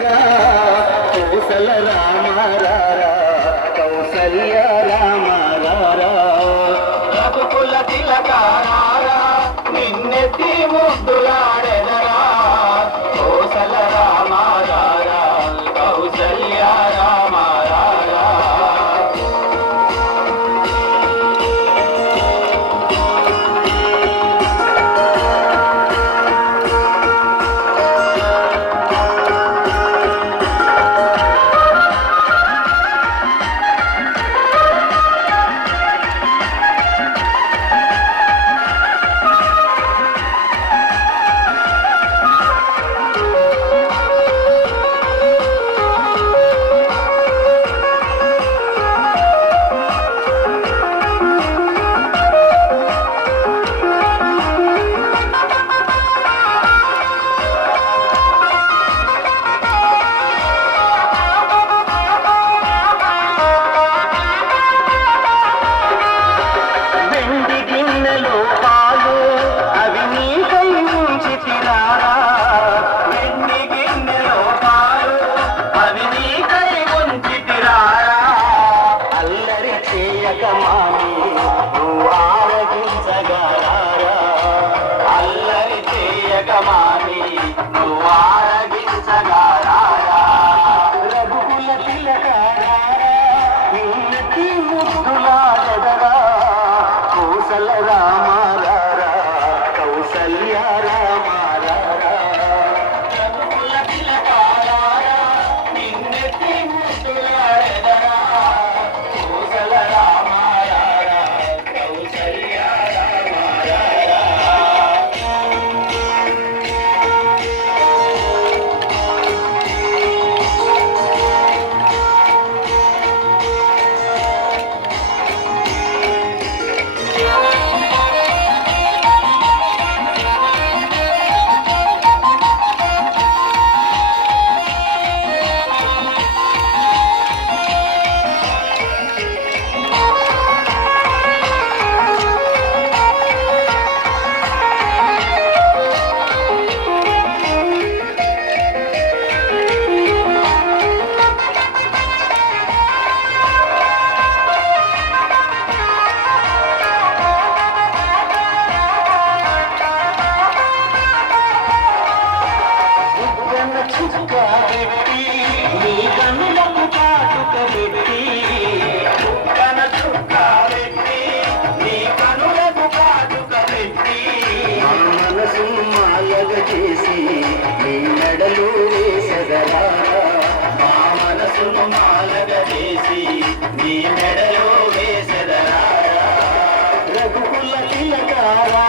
కౌసల రామారా కౌసల్య రామారా రఘుకుల తిలకారా ಜಗಮಾನ మెడలో వేసదరా రఘుకుల తిలకారా.